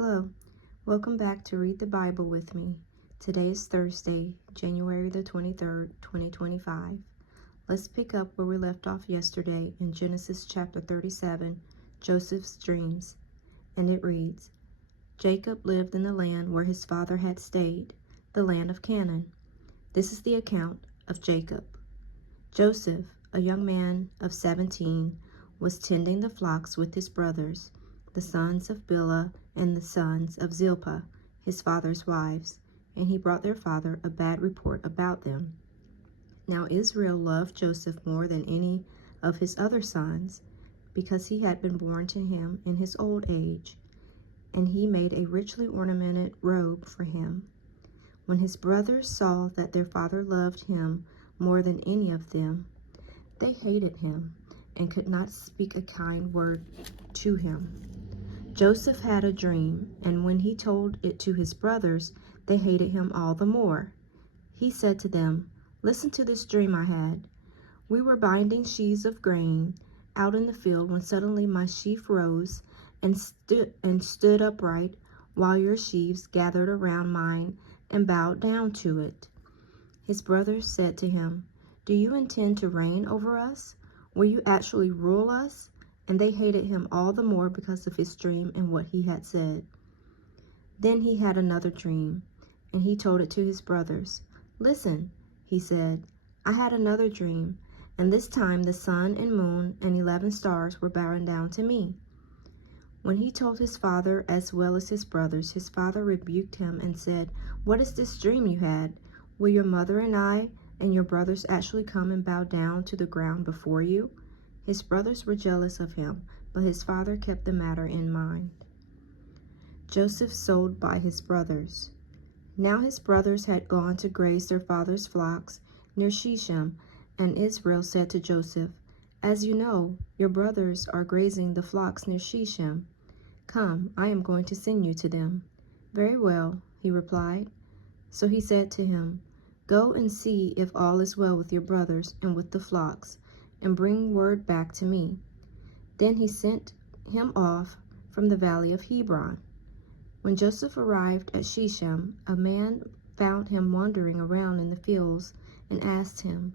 Hello, welcome back to Read the Bible with me. Today is Thursday, January the 23rd, 2025. Let's pick up where we left off yesterday in Genesis chapter 37, Joseph's dreams. And it reads, Jacob lived in the land where his father had stayed, the land of Canaan. This is the account of Jacob. Joseph, a young man of 17, was tending the flocks with his brothers, the sons of Bilhah and the sons of Zilpah, his father's wives, and he brought their father a bad report about them. Now Israel loved Joseph more than any of his other sons, because he had been born to him in his old age, and he made a richly ornamented robe for him. When his brothers saw that their father loved him more than any of them, they hated him and could not speak a kind word to him. Joseph had a dream, and when he told it to his brothers, they hated him all the more. He said to them, "Listen to this dream I had. We were binding sheaves of grain out in the field when suddenly my sheaf rose and stood upright, while your sheaves gathered around mine and bowed down to it." His brothers said to him, "Do you intend to reign over us? Will you actually rule us?" And they hated him all the more because of his dream and what he had said. Then he had another dream, and he told it to his brothers. "Listen," he said, "I had another dream, and this time the sun and moon and 11 stars were bowing down to me." When he told his father as well as his brothers, his father rebuked him and said, "What is this dream you had? Will your mother and I and your brothers actually come and bow down to the ground before you?" His brothers were jealous of him, but his father kept the matter in mind. Joseph sold by his brothers. Now his brothers had gone to graze their father's flocks near Shechem, and Israel said to Joseph, "As you know, your brothers are grazing the flocks near Shechem. Come, I am going to send you to them." "Very well," he replied. So he said to him, "Go and see if all is well with your brothers and with the flocks, and bring word back to me." Then he sent him off from the valley of Hebron. When Joseph arrived at Shechem, a man found him wandering around in the fields and asked him,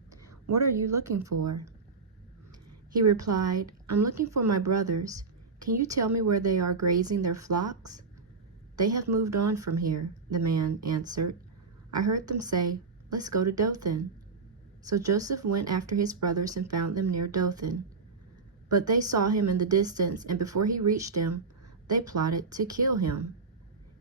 "What are you looking for?" He replied, "I'm looking for my brothers. Can you tell me where they are grazing their flocks?" "They have moved on from here," the man answered. "I heard them say, 'Let's go to Dothan.'" So Joseph went after his brothers and found them near Dothan. But they saw him in the distance, and before he reached him, they plotted to kill him.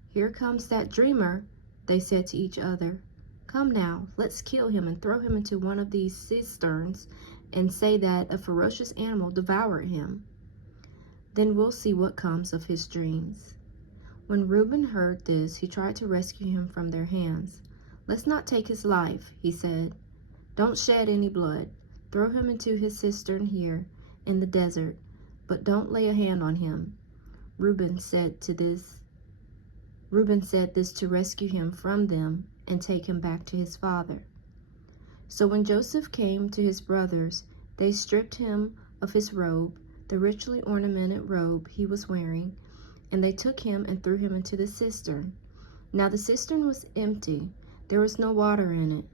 "Here comes that dreamer," they said to each other. "Come now, let's kill him and throw him into one of these cisterns and say that a ferocious animal devoured him. Then we'll see what comes of his dreams." When Reuben heard this, he tried to rescue him from their hands. "Let's not take his life," he said. "Don't shed any blood. Throw him into his cistern here in the desert, but don't lay a hand on him." Reuben said this to rescue him from them and take him back to his father. So when Joseph came to his brothers, they stripped him of his robe, the richly ornamented robe he was wearing, and they took him and threw him into the cistern. Now the cistern was empty. There was no water in it.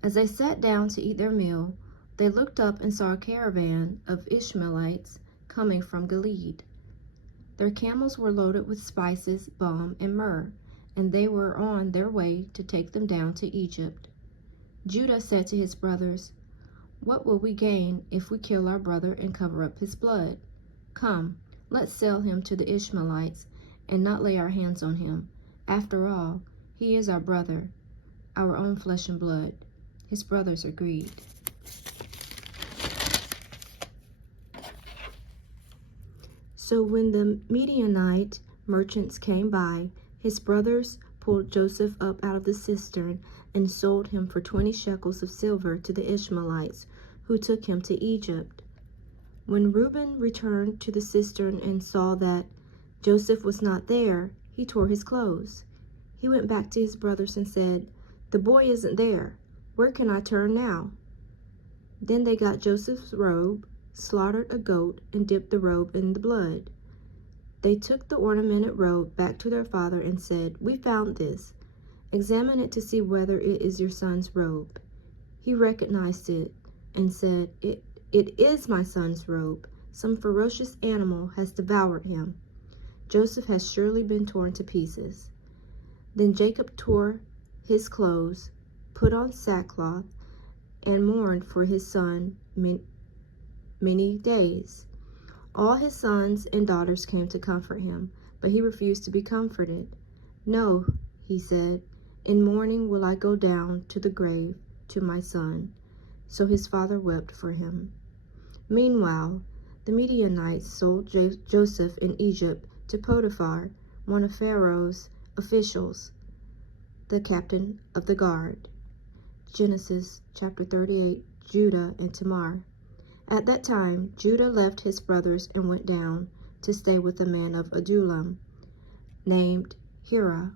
As they sat down to eat their meal, they looked up and saw a caravan of Ishmaelites coming from Gilead. Their camels were loaded with spices, balm, and myrrh, and they were on their way to take them down to Egypt. Judah said to his brothers, "What will we gain if we kill our brother and cover up his blood? Come, let's sell him to the Ishmaelites and not lay our hands on him. After all, he is our brother, our own flesh and blood." His brothers agreed. So when the Midianite merchants came by, his brothers pulled Joseph up out of the cistern and sold him for 20 shekels of silver to the Ishmaelites, who took him to Egypt. When Reuben returned to the cistern and saw that Joseph was not there, he tore his clothes. He went back to his brothers and said, "The boy isn't there. Where can I turn now?" Then they got Joseph's robe, slaughtered a goat, and dipped the robe in the blood. They took the ornamented robe back to their father and said, "We found this. Examine it to see whether it is your son's robe." He recognized it and said, It is my son's robe. Some ferocious animal has devoured him. Joseph has surely been torn to pieces." Then Jacob tore his clothes, put on sackcloth, and mourned for his son many days. All his sons and daughters came to comfort him, but he refused to be comforted. "No," he said, "in mourning will I go down to the grave to my son." So his father wept for him. Meanwhile, the Midianites sold Joseph in Egypt to Potiphar, one of Pharaoh's officials, the captain of the guard. Genesis chapter 38, Judah and Tamar. At that time, Judah left his brothers and went down to stay with a man of Adullam named Hira.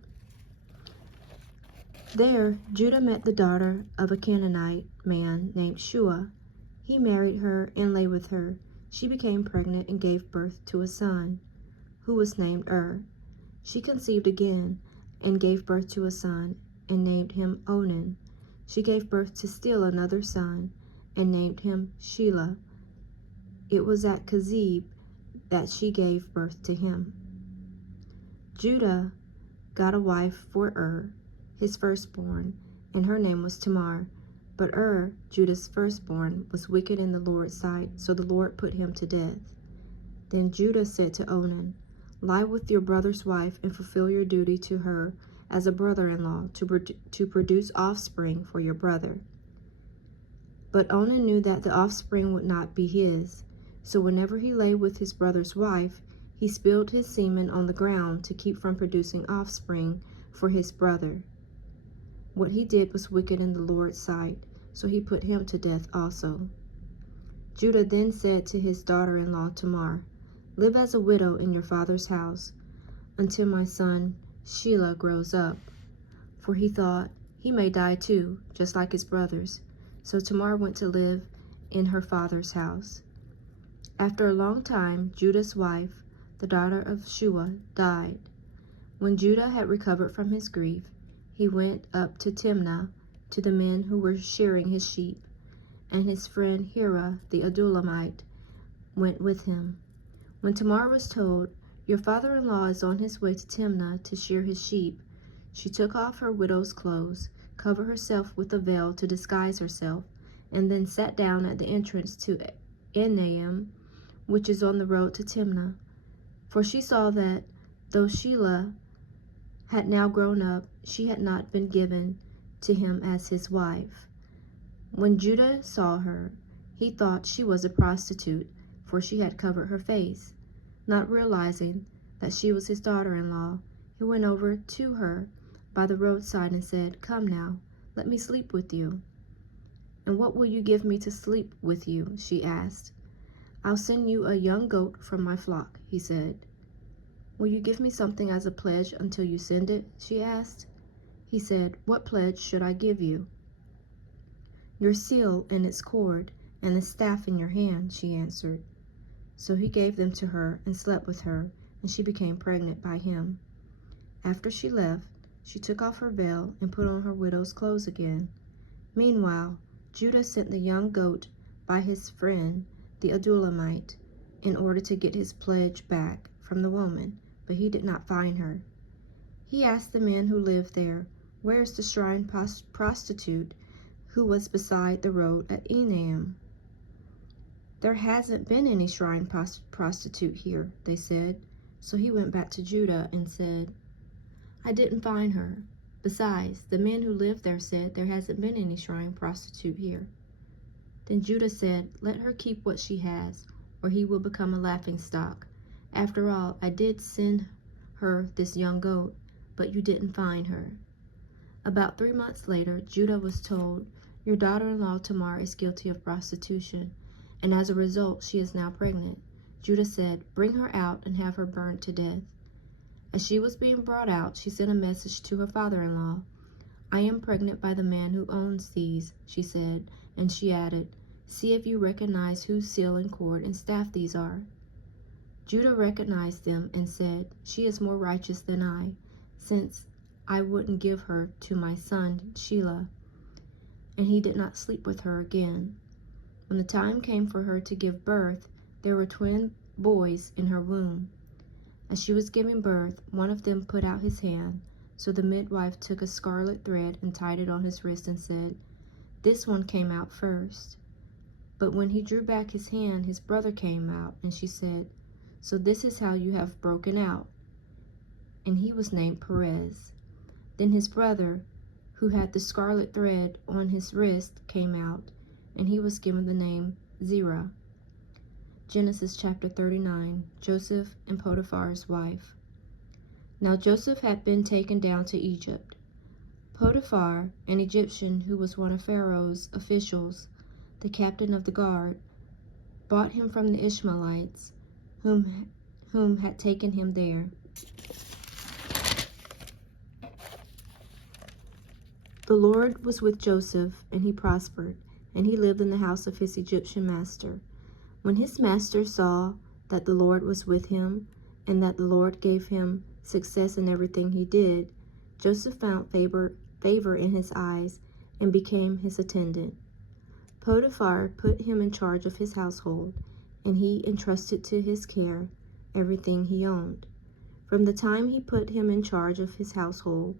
There, Judah met the daughter of a Canaanite man named Shua. He married her and lay with her. She became pregnant and gave birth to a son, who was named She conceived again and gave birth to a son and named him Onan. She gave birth to still another son and named him Shelah. It was at Kezib that she gave birth to him. Judah got a wife for his firstborn, and her name was Tamar. But Judah's firstborn, was wicked in the Lord's sight, so the Lord put him to death. Then Judah said to Onan, "Lie with your brother's wife and fulfill your duty to her as a brother-in-law to produce offspring for your brother." But Onan knew that the offspring would not be his, so whenever he lay with his brother's wife, he spilled his semen on the ground to keep from producing offspring for his brother. What he did was wicked in the Lord's sight, so he put him to death also. Judah then said to his daughter-in-law Tamar, "Live as a widow in your father's house until my son Shelah grows up." For he thought, he may die too, just like his brothers. So Tamar went to live in her father's house. After a long time, Judah's wife, the daughter of Shua, died. When Judah had recovered from his grief, he went up to Timnah to the men who were shearing his sheep, and his friend Hira the Adullamite went with him. When Tamar was told, "Your father-in-law is on his way to Timnah to shear his sheep," she took off her widow's clothes, covered herself with a veil to disguise herself, and then sat down at the entrance to Enaim, which is on the road to Timnah. For she saw that, though Shelah had now grown up, she had not been given to him as his wife. When Judah saw her, he thought she was a prostitute, for she had covered her face. Not realizing that she was his daughter-in-law, he went over to her by the roadside and said, "Come now, let me sleep with you." "And what will you give me to sleep with you?" she asked. "I'll send you a young goat from my flock," he said. "Will you give me something as a pledge until you send it?" she asked. He said, "What pledge should I give you?" "Your seal and its cord, and the staff in your hand," she answered. So he gave them to her and slept with her, and she became pregnant by him. After she left, she took off her veil and put on her widow's clothes again. Meanwhile, Judah sent the young goat by his friend, the Adullamite, in order to get his pledge back from the woman, but he did not find her. He asked the men who lived there, "Where is the shrine prostitute who was beside the road at Enaim?" "There hasn't been any shrine prostitute here," they said. So he went back to Judah and said, "I didn't find her. Besides, the men who lived there said there hasn't been any shrine prostitute here." Then Judah said, "Let her keep what she has, or he will become a laughingstock. After all, I did send her this young goat, but you didn't find her." About 3 months later, Judah was told, "Your daughter-in-law Tamar is guilty of prostitution, and as a result, she is now pregnant." Judah said, "Bring her out and have her burned to death." As she was being brought out, she sent a message to her father-in-law. "I am pregnant by the man who owns these," she said, and she added, "See if you recognize whose seal and cord and staff these are." Judah recognized them and said, "She is more righteous than I, since I wouldn't give her to my son Shelah." And he did not sleep with her again. When the time came for her to give birth, there were twin boys in her womb. As she was giving birth, one of them put out his hand. So the midwife took a scarlet thread and tied it on his wrist and said, "This one came out first." But when he drew back his hand, his brother came out, and she said, "So this is how you have broken out." And he was named Perez. Then his brother, who had the scarlet thread on his wrist, came out, and he was given the name Zerah. Genesis chapter 39, Joseph and Potiphar's wife. Now Joseph had been taken down to Egypt. Potiphar, an Egyptian who was one of Pharaoh's officials, the captain of the guard, bought him from the Ishmaelites, whom had taken him there. The Lord was with Joseph, and he prospered, and he lived in the house of his Egyptian master. When his master saw that the Lord was with him, and that the Lord gave him success in everything he did, Joseph found favor in his eyes and became his attendant. Potiphar put him in charge of his household, and he entrusted to his care everything he owned. From the time he put him in charge of his household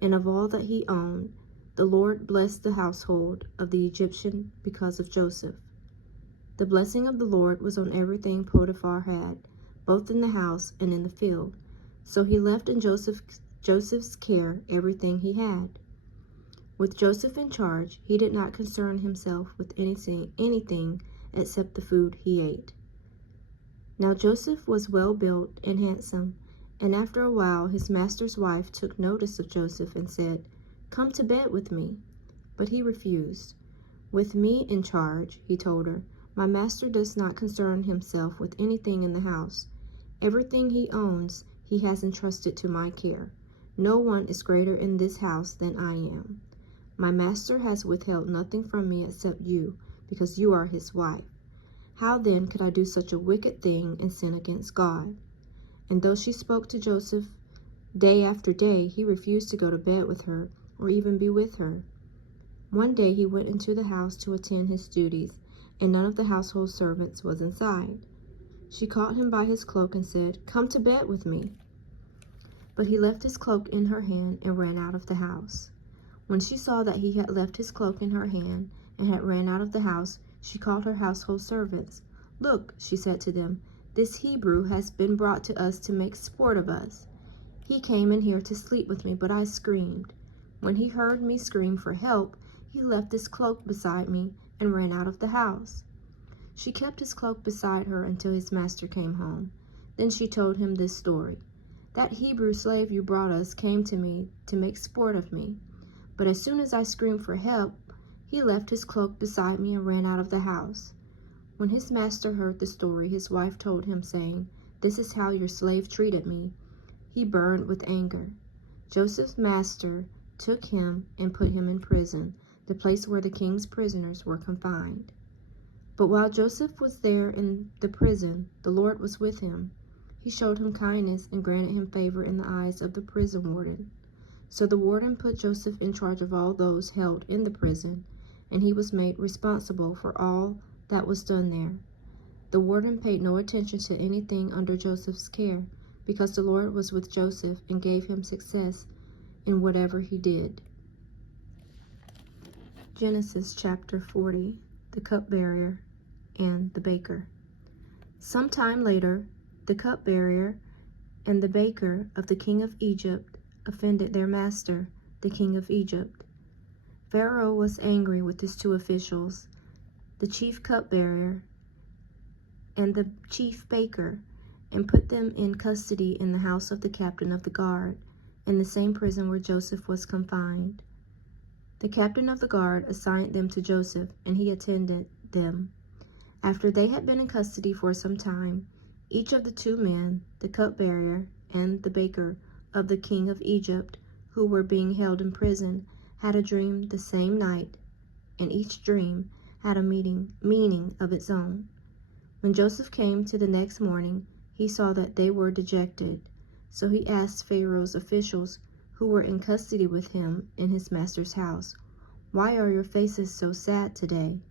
and of all that he owned, the Lord blessed the household of the Egyptian because of Joseph. The blessing of the Lord was on everything Potiphar had, both in the house and in the field. So he left in Joseph's care everything he had. With Joseph in charge, he did not concern himself with anything except the food he ate. Now Joseph was well built and handsome, and after a while his master's wife took notice of Joseph and said, "Come to bed with me." But he refused. "With me in charge," he told her, "my master does not concern himself with anything in the house. Everything he owns he has entrusted to my care. No one is greater in this house than I am. My master has withheld nothing from me except you, because you are his wife. How then could I do such a wicked thing and sin against God?" And though she spoke to Joseph day after day, he refused to go to bed with her or even be with her. One day he went into the house to attend his duties, and none of the household servants was inside. She caught him by his cloak and said, "Come to bed with me." But he left his cloak in her hand and ran out of the house. When she saw that he had left his cloak in her hand and had ran out of the house, she called her household servants. "Look," she said to them, "this Hebrew has been brought to us to make sport of us. He came in here to sleep with me, but I screamed. When he heard me scream for help, he left his cloak beside me and ran out of the house." She kept his cloak beside her until his master came home. Then she told him this story. "That Hebrew slave you brought us came to me to make sport of me. But as soon as I screamed for help, he left his cloak beside me and ran out of the house." When his master heard the story, his wife told him, saying, "This is how your slave treated me." He burned with anger. Joseph's master took him and put him in prison, the place where the king's prisoners were confined. But while Joseph was there in the prison, the Lord was with him. He showed him kindness and granted him favor in the eyes of the prison warden. So the warden put Joseph in charge of all those held in the prison, and he was made responsible for all that was done there. The warden paid no attention to anything under Joseph's care, because the Lord was with Joseph and gave him success in whatever he did. Genesis chapter 40, the cupbearer and the baker. Some time later, the cupbearer and the baker of the king of Egypt offended their master, the king of Egypt. Pharaoh was angry with his two officials, the chief cupbearer and the chief baker, and put them in custody in the house of the captain of the guard, in the same prison where Joseph was confined. The captain of the guard assigned them to Joseph, and he attended them. After they had been in custody for some time, each of the two men, the cupbearer and the baker of the king of Egypt, who were being held in prison, had a dream the same night, and each dream had a meaning of its own. When Joseph came to the next morning, he saw that they were dejected. So he asked Pharaoh's officials who were in custody with him in his master's house, "Why are your faces so sad today?"